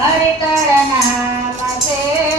હરે તારા નામ છે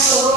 Yes.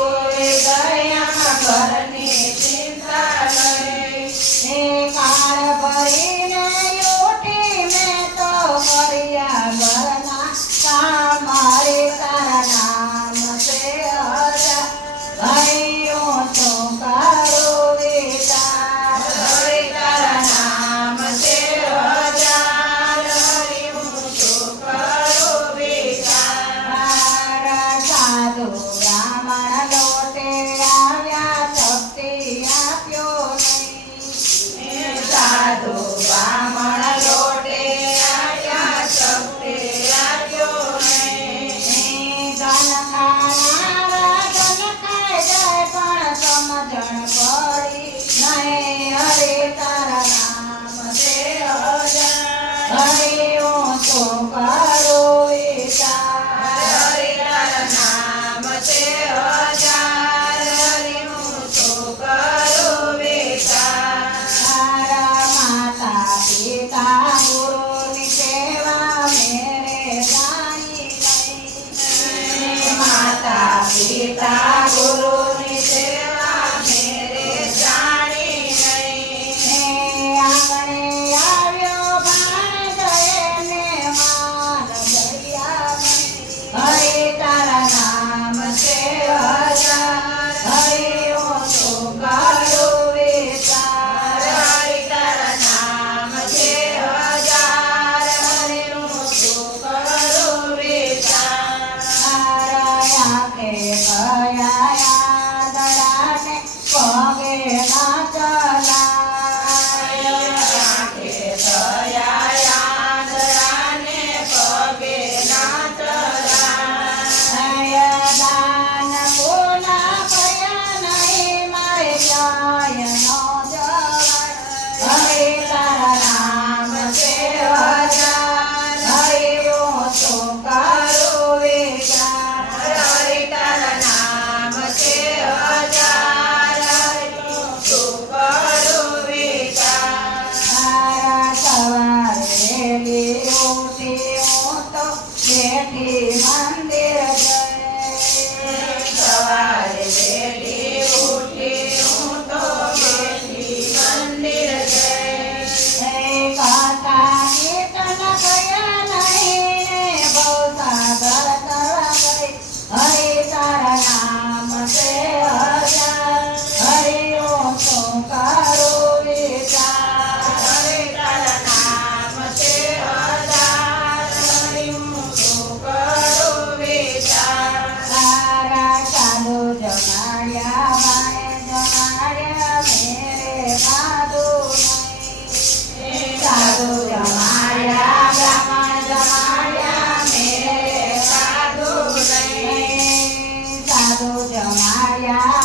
ya.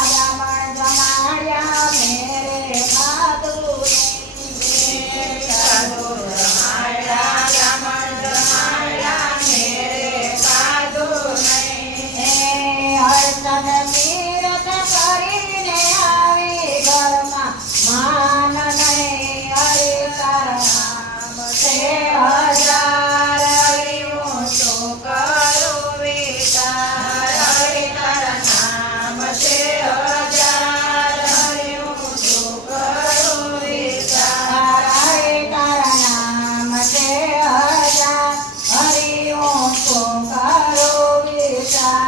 guys.